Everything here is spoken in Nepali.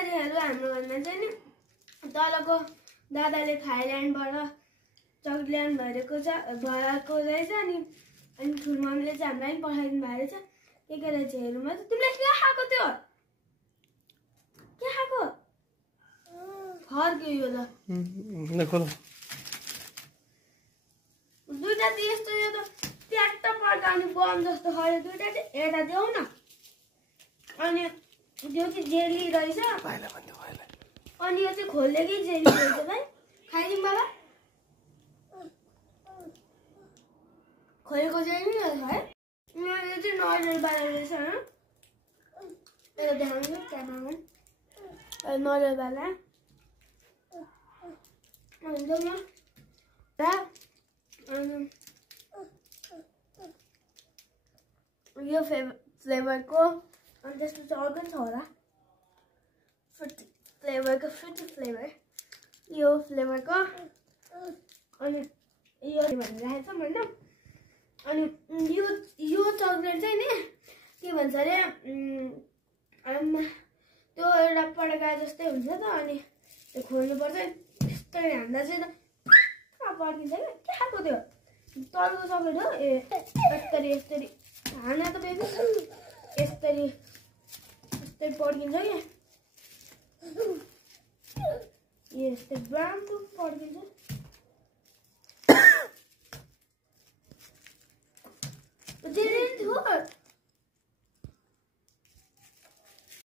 साथीहरु हाम्रो घरमा चाहिँ नि तलको दादाले थाइल्यान्डबाट चकलेट भएको रहेछ अनि ठुलमम्मीले चाहिँ हामीलाई पनि पठाइदिनु भएको रहेछ के रहेछ हेरौँ त तिमीले के खाएको त्यो के खाएको फर्क्यो यो त देखो दुईटा त यस्तो यो त ट्याट्ट पड्काउने बम जस्तो खऱ्यो दुईटा चाहिँ एउटा देऊ न अनि त्यो चाहिँ जेली रहेछ अनि यो चाहिँ खोल्दै कि जेली रहेछ भाइ खाइदिउँ बाबा खोलेको जेली रहेछ है यो चाहिँ नरिवल बाला रहेछ होइन यो देखाउनु क्यामेरामा नरिवल बाला हुन्छ म यो फ्लेभरको अनि त्यस्तो चाहिँ अर्को छ होला फ्रुटी फ्लेभर यो फ्लेभरको अनि यो भनेर राखेको छ मैले अनि यो चकलेट चाहिँ नि के भन्छ अरे त्यो एउटा पड्का जस्तै हुन्छ त अनि त्यो खोल्नुपर्छ यस्तै हान्दा चाहिँ पड्किन्छ क्या के खाएको त्यो तलको चकलेट हो यस्तरी हाना त बेबी यस्तरी पड्किन्छ क्या यस्तै ब्राउन पड्किन्छ